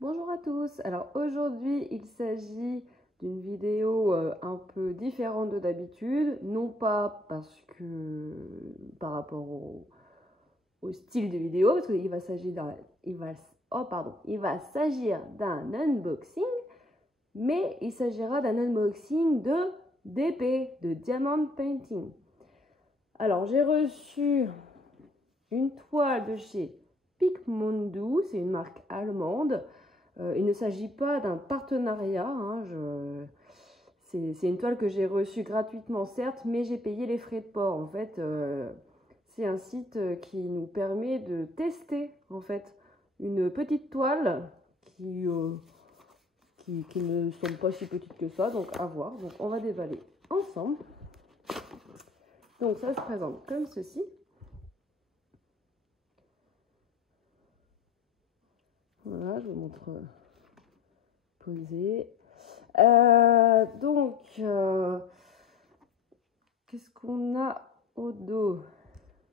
Bonjour à tous, alors aujourd'hui il s'agit d'une vidéo un peu différente de d'habitude, non pas parce que par rapport au style de vidéo, parce qu'il va s'agir d'un unboxing, mais il s'agira d'un unboxing de d'épée, de diamond painting. Alors j'ai reçu une toile de chez Picmondo, c'est une marque allemande. Il ne s'agit pas d'un partenariat, hein, c'est une toile que j'ai reçue gratuitement certes, mais j'ai payé les frais de port. En fait, c'est un site qui nous permet de tester en fait une petite toile qui ne sont pas si petites que ça, donc à voir. Donc on va déballer ensemble. Donc ça se présente comme ceci. Voilà, je vous montre posé. Qu'est-ce qu'on a au dos?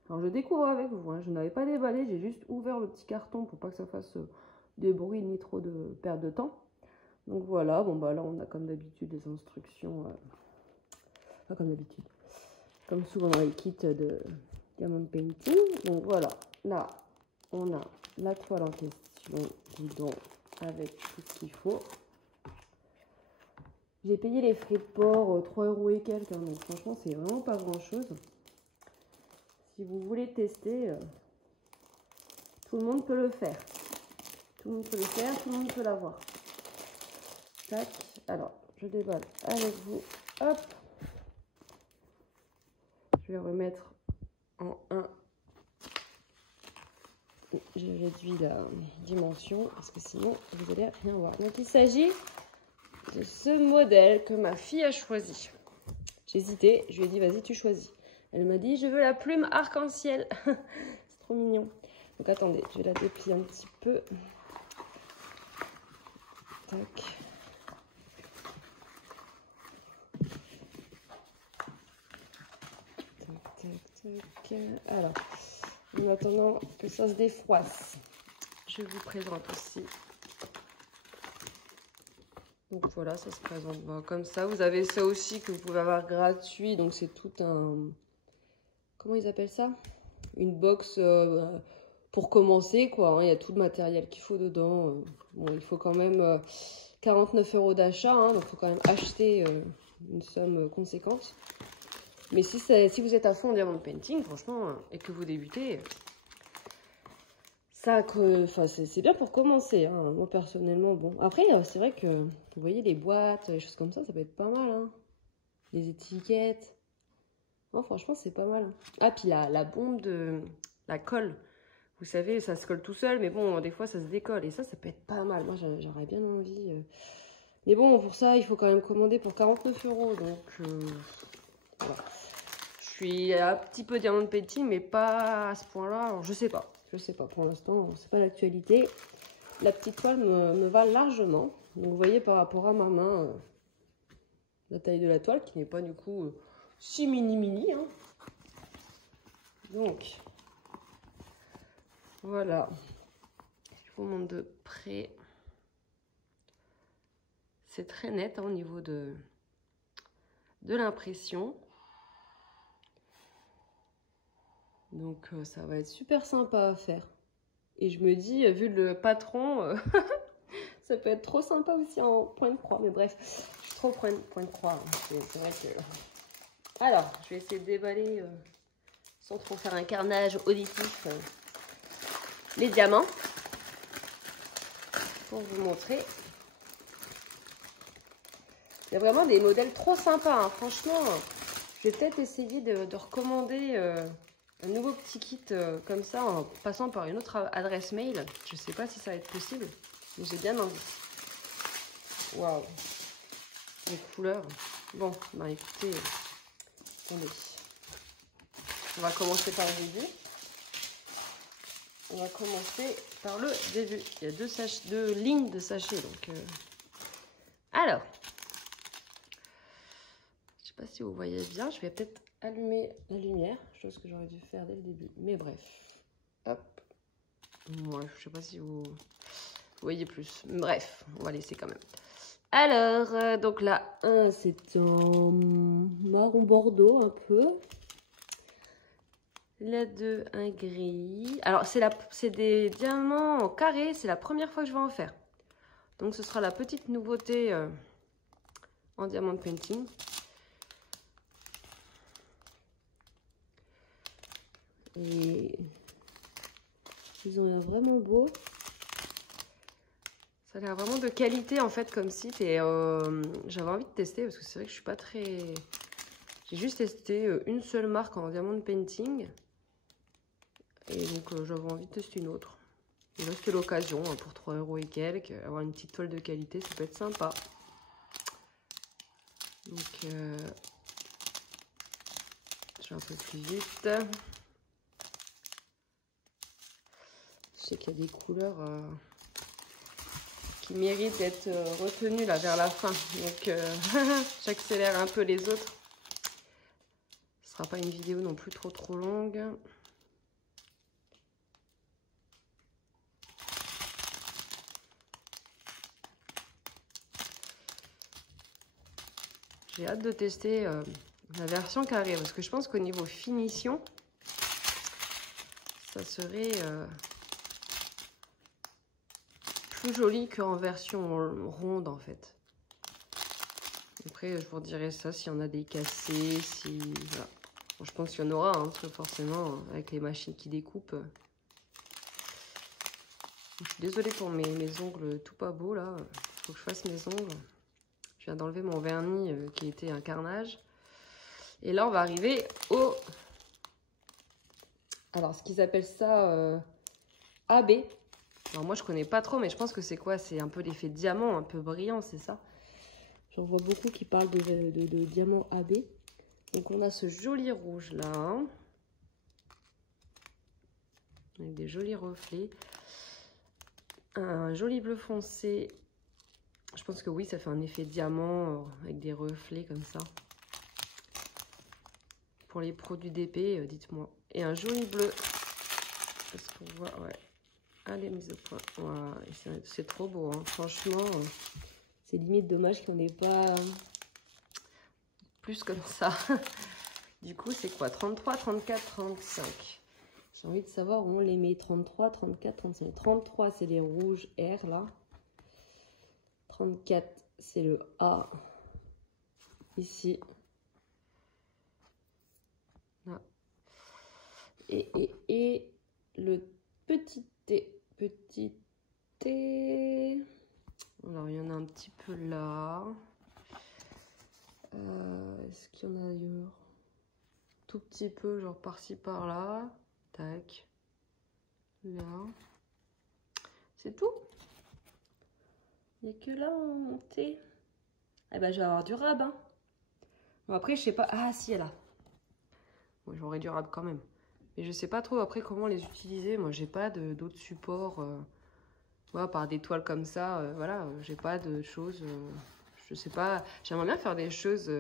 Alors je découvre avec vous, hein. Je n'avais pas déballé, j'ai juste ouvert le petit carton pour pas que ça fasse des bruits ni trop de perte de temps. Donc voilà, bon bah là on a comme d'habitude les instructions, pas comme d'habitude, comme souvent dans les kits de diamond painting. Donc voilà, là on a la toile en question dedans avec tout ce qu'il faut. J'ai payé les frais de port 3 € et quelques, hein, donc franchement c'est vraiment pas grand chose. Si vous voulez tester, tout le monde peut le faire. Tout le monde peut le faire, tout le monde peut l'avoir. Tac, alors je déballe avec vous. Hop, je vais remettre en 1. Je réduis la dimension parce que sinon vous allez rien voir. Donc il s'agit de ce modèle que ma fille a choisi. J'hésitais, je lui ai dit vas-y tu choisis. Elle m'a dit je veux la plume arc-en-ciel. C'est trop mignon. Donc attendez, je vais la déplier un petit peu. Tac. Tac, tac, tac. Alors, en attendant que ça se défroisse, je vous présente aussi. Donc voilà, ça se présente comme ça. Vous avez ça aussi que vous pouvez avoir gratuit. Donc c'est tout un... Comment ils appellent ça? Une box pour commencer, quoi. Il y a tout le matériel qu'il faut dedans. Bon, il faut quand même 49 € d'achat. Hein, donc il faut quand même acheter une somme conséquente. Mais si vous êtes à fond en diamond painting, franchement, et que vous débutez... c'est bien pour commencer, hein. Moi personnellement, bon. Après, c'est vrai que vous voyez les boîtes, les choses comme ça peut être pas mal, hein. Les étiquettes. Non, franchement, c'est pas mal. Ah, puis la bombe de la colle. Vous savez, ça se colle tout seul, mais bon, des fois, ça se décolle. Et ça peut être pas mal. Moi, j'aurais bien envie. Mais bon, pour ça, il faut quand même commander pour 49 €. Donc, voilà. Je suis un petit peu diamond painting, mais pas à ce point-là. Alors, je sais pas. Je sais pas. Pour l'instant, c'est pas l'actualité. La petite toile me va largement. Donc, vous voyez, par rapport à ma main, la taille de la toile, qui n'est pas du coup si mini, hein. Donc, voilà. Je vous montre de près. C'est très net, hein, au niveau de l'impression. Donc, ça va être super sympa à faire. Et je me dis, vu le patron, ça peut être trop sympa aussi en point de croix. Mais bref, je suis trop point de croix, hein. C'est vrai que... Alors, je vais essayer de déballer, sans trop faire un carnage auditif, les diamants. Pour vous montrer. Il y a vraiment des modèles trop sympas, hein. Franchement, je vais peut-être essayer de recommander un nouveau petit kit comme ça en passant par une autre adresse mail. Je sais pas si ça va être possible, mais j'ai bien envie. Waouh, les couleurs. Bon, bah écoutez, attendez. On va commencer par le début. On va commencer par le début. Il y a deux lignes de sachets, donc... Alors, je sais pas si vous voyez bien, je vais peut-être allumer la lumière, chose que j'aurais dû faire dès le début, mais bref. Hop. Moi, je sais pas si vous voyez plus. Bref, on va laisser quand même. Alors, donc là, c'est en marron bordeaux un peu. La 2, un gris. Alors, c'est des diamants en carré. C'est la première fois que je vais en faire. Donc, ce sera la petite nouveauté en diamant painting. Et ils ont l'air vraiment beaux. Ça a l'air vraiment de qualité en fait comme site. Et j'avais envie de tester parce que c'est vrai que je suis pas très... J'ai juste testé une seule marque en diamond painting. Et donc j'avais envie de tester une autre. Et là c'était l'occasion pour 3 € et quelques. Avoir une petite toile de qualité, ça peut être sympa. Donc je vais un peu plus vite. Je sais qu'il y a des couleurs qui méritent d'être retenues là vers la fin. Donc j'accélère un peu les autres. Ce sera pas une vidéo non plus trop longue. J'ai hâte de tester la version carrée parce que je pense qu'au niveau finition, ça serait plus joli qu'en version ronde en fait. Après, je vous dirai ça s'il y en a des cassés, si... Voilà. Bon, je pense qu'il y en aura, hein, parce que forcément, avec les machines qui découpent... Je suis désolée pour mes ongles tout pas beaux là. Il faut que je fasse mes ongles. Je viens d'enlever mon vernis qui était un carnage. Et là, on va arriver au... Alors, ce qu'ils appellent ça AB. Alors, moi, je connais pas trop, mais je pense que c'est quoi? C'est un peu l'effet diamant, un peu brillant, c'est ça? J'en vois beaucoup qui parlent de diamant AB. Donc, on a ce joli rouge là. Avec des jolis reflets. Un joli bleu foncé. Je pense que oui, ça fait un effet diamant avec des reflets comme ça. Pour les produits d'épée, dites-moi. Et un joli bleu. Est-ce qu'on voit? Ouais. Allez, mise au point. Voilà. C'est trop beau, hein. Franchement, c'est limite dommage qu'il n'y en ait pas plus comme ça. Du coup, c'est quoi? 33, 34, 35. J'ai envie de savoir où on les met. 33, 34, 35. 33, c'est les rouges R, là. 34, c'est le A, ici. Là. Et le petit T. Petit T. Alors, il y en a un petit peu là. Est-ce qu'il y en a ailleurs? Tout petit peu, genre par-ci, par-là. Tac. Là. C'est tout? Il n'y a que là en T. Eh ben, je vais avoir du rab. Hein. Bon, après, je sais pas. Ah, si, elle a. Bon, j'aurai du rab quand même. Mais je sais pas trop après comment les utiliser. Moi, j'ai pas d'autres supports. Voilà, par des toiles comme ça. Voilà, j'ai pas de choses. Je sais pas. J'aimerais bien faire des choses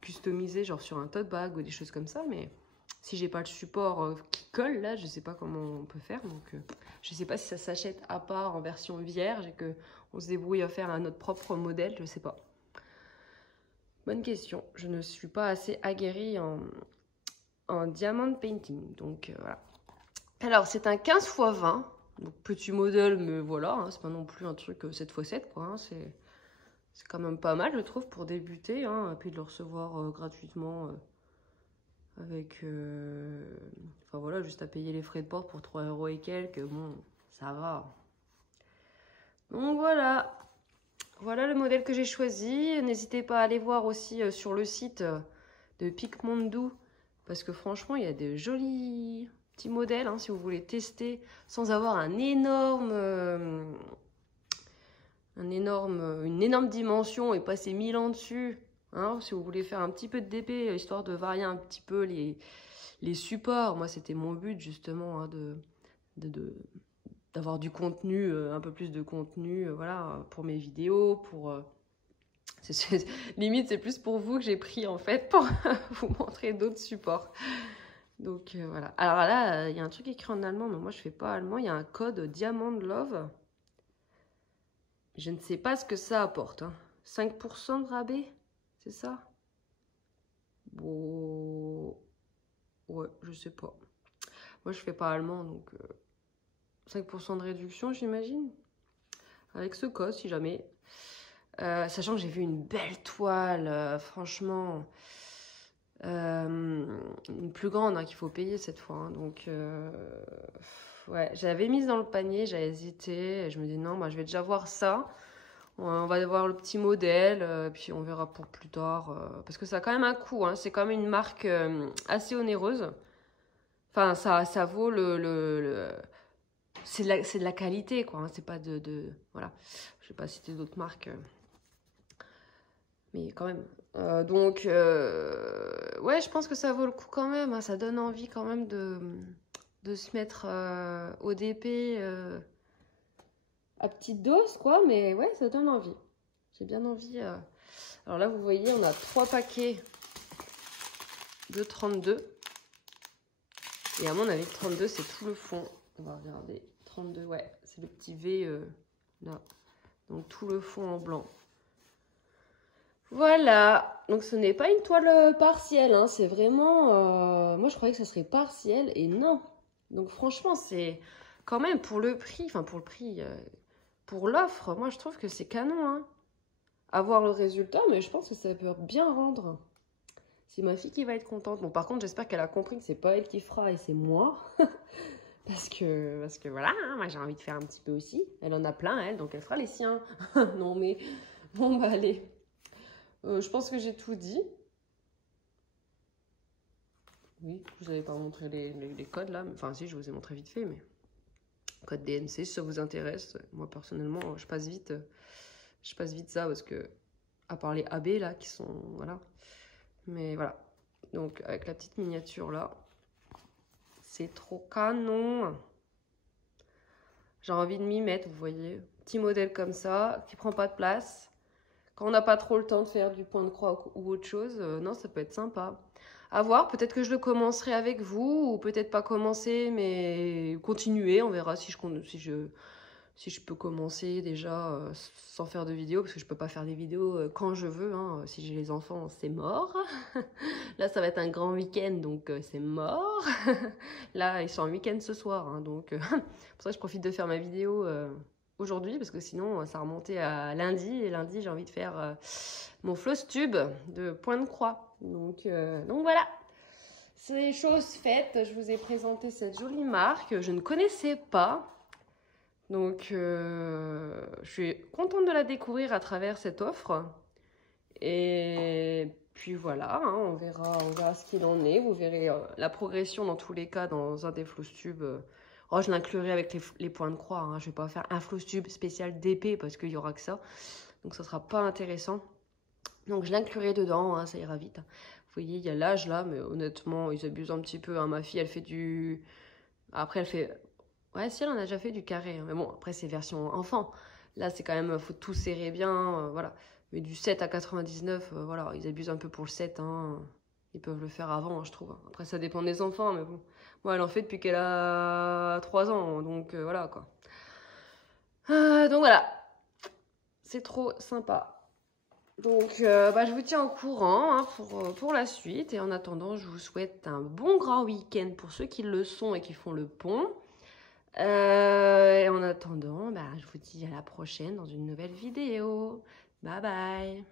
customisées, genre sur un tote bag ou des choses comme ça. Mais si j'ai pas le support qui colle, là, je sais pas comment on peut faire. Donc, je sais pas si ça s'achète à part en version vierge et que on se débrouille à faire notre propre modèle, je sais pas. Bonne question. Je ne suis pas assez aguerrie en diamond painting. Donc voilà. Alors c'est un 15 x 20. Donc petit modèle, mais voilà. Hein, c'est pas non plus un truc 7 x 7 quoi. Hein, c'est quand même pas mal, je trouve, pour débuter. Hein, et puis de le recevoir gratuitement avec... Enfin voilà, juste à payer les frais de port pour 3 € et quelques. Bon, ça va. Donc voilà. Voilà le modèle que j'ai choisi. N'hésitez pas à aller voir aussi sur le site de Picmondoo. Parce que franchement, il y a de jolis petits modèles. Hein, si vous voulez tester sans avoir une énorme dimension et passer 1000 ans dessus. Hein, si vous voulez faire un petit peu de DP, histoire de varier un petit peu les supports. Moi, c'était mon but justement hein, d'avoir du contenu, un peu plus de contenu, voilà, pour mes vidéos, pour... limite, c'est plus pour vous que j'ai pris, en fait, pour vous montrer d'autres supports. Donc, voilà. Alors là, il y a un truc écrit en allemand, mais moi, je fais pas allemand. Il y a un code Diamond Love. Je ne sais pas ce que ça apporte. Hein. 5% de rabais, c'est ça? Bon... Ouais, je sais pas. Moi, je fais pas allemand, donc 5% de réduction, j'imagine. Avec ce code, si jamais. Sachant que j'ai vu une belle toile, franchement. Une plus grande hein, qu'il faut payer cette fois. Hein, donc, ouais, j'avais mise dans le panier, j'ai hésité. Et je me dis non, bah, je vais déjà voir ça. On va voir le petit modèle, puis on verra pour plus tard. Parce que ça a quand même un coût. Hein, c'est quand même une marque assez onéreuse. Enfin, ça vaut c'est de la qualité, quoi. Hein, c'est pas voilà. Je vais pas citer d'autres marques. Mais quand même. Donc, ouais, je pense que ça vaut le coup quand même. Hein, ça donne envie quand même de se mettre au DP à petite dose, quoi. Mais ouais, ça donne envie. J'ai bien envie. Alors là, vous voyez, on a 3 paquets de 32. Et à mon avis, 32, c'est tout le fond. On va regarder. 32, ouais, c'est le petit V là. Donc tout le fond en blanc. Voilà, donc ce n'est pas une toile partielle, hein. C'est vraiment... moi, je croyais que ça serait partiel, et non. Donc franchement, c'est quand même pour le prix, enfin pour le prix, pour l'offre, moi, je trouve que c'est canon. Hein. À voir le résultat, mais je pense que ça peut bien rendre. C'est ma fille qui va être contente. Bon, par contre, j'espère qu'elle a compris que c'est pas elle qui fera, et c'est moi. parce que voilà, hein, moi, j'ai envie de faire un petit peu aussi. Elle en a plein, elle, donc elle fera les siens. non, mais bon, bah allez. Je pense que j'ai tout dit. Oui, je vous avais pas montré les codes là. Enfin, si, je vous ai montré vite fait, mais... Code DNC, si ça vous intéresse. Moi, personnellement, je passe vite ça parce que... À part les AB là, qui sont... Voilà. Mais voilà. Donc, avec la petite miniature là. C'est trop canon. J'ai envie de m'y mettre, vous voyez. Petit modèle comme ça, qui prend pas de place. Quand on n'a pas trop le temps de faire du point de croix ou autre chose, non, ça peut être sympa. À voir, peut-être que je le commencerai avec vous, ou peut-être pas commencer, mais continuer. On verra si je peux commencer déjà sans faire de vidéo, parce que je peux pas faire des vidéos quand je veux. Hein. Si j'ai les enfants, c'est mort. Là, ça va être un grand week-end, donc c'est mort. Là, ils sont en week-end ce soir, hein, donc pour ça, je profite de faire ma vidéo aujourd'hui, parce que sinon, ça remontait à lundi, et lundi, j'ai envie de faire mon floss tube de point de croix. Donc voilà, c'est chose faite. Je vous ai présenté cette jolie marque, je ne connaissais pas. Donc, je suis contente de la découvrir à travers cette offre. Et puis voilà, hein, on verra ce qu'il en est. Vous verrez la progression dans tous les cas dans un des floss tubes. Oh, je l'inclurai avec les points de croix. Hein. Je ne vais pas faire un floss tube spécial d'épée parce qu'il n'y aura que ça. Donc, ça ne sera pas intéressant. Donc, je l'inclurai dedans. Hein, ça ira vite. Vous voyez, il y a l'âge là, mais honnêtement, ils abusent un petit peu. Hein. Ma fille, elle fait du... Après, elle fait... Ouais, si, elle en a déjà fait du carré. Hein. Mais bon, après, c'est version enfant. Là, c'est quand même... faut tout serrer bien. Voilà. Mais du 7 à 99, voilà, ils abusent un peu pour le 7. Hein. Ils peuvent le faire avant, hein, je trouve. Après, ça dépend des enfants, mais bon. Moi, elle en fait depuis qu'elle a 3 ans. Donc, voilà, quoi. Donc, voilà. C'est trop sympa. Donc, bah, je vous tiens au courant hein, pour la suite. Et en attendant, je vous souhaite un bon grand week-end pour ceux qui le sont et qui font le pont. Et en attendant, bah, je vous dis à la prochaine dans une nouvelle vidéo. Bye bye.